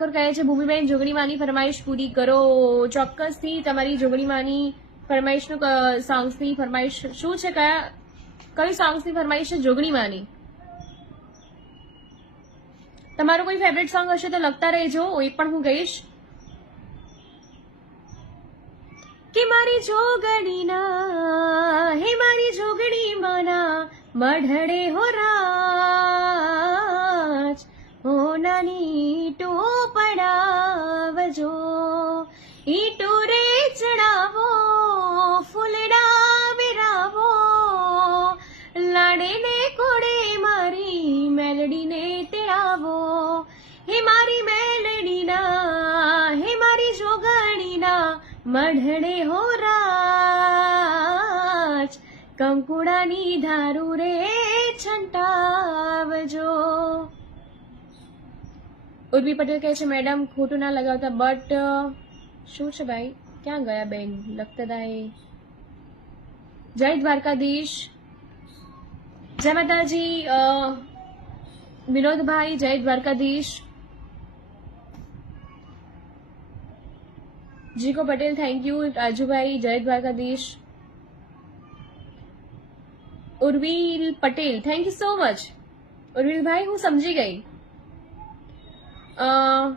ઠાકોર કહે છે, ભૂમિબેન, જોગણીમાની ફરમાઈશ પૂરી કરો. ચોક્કસથી તમારી જોગણીમાની ફરમાઈશનું સોંગ્સની ફરમાઈશ શું છે, કયા, કયું સોંગ્સની ફરમાઈશ છે, જોગણીમાની? તમારું કોઈ ફેવરેટ સોંગ હશે તો લખતા રહેજો, એ પણ હું કહીશ. કે મારી જોગણીના, હે મારી જોગણી માના મઢડે હો રાજ હો ઈટો પડાવજો. ઈટો રે ચડાવો, ફૂલડા વિરાવો. લાડેને કોડે મારી મેલડીને તેડાવો. હે મારી મેલડીના, હે મારી જોગણીના મઢડે હો રાજ. કંકુડાની ધારું રે છંટાવજો ઉર્વી પટેલ કહે છે મેડમ ખોટું ના લગાવતા બટ શું છે ભાઈ ક્યાં ગયા બેન લખતા હતા એ જય દ્વારકાધીશ જય માતાજી અ, વિનોદભાઈ જય દ્વારકાધીશ જીકો પટેલ થેન્ક યુ રાજુભાઈ જય Dwarkadhish Urvil Patel thank you so much Urvilbhai હું સમજી ગઈ 嗯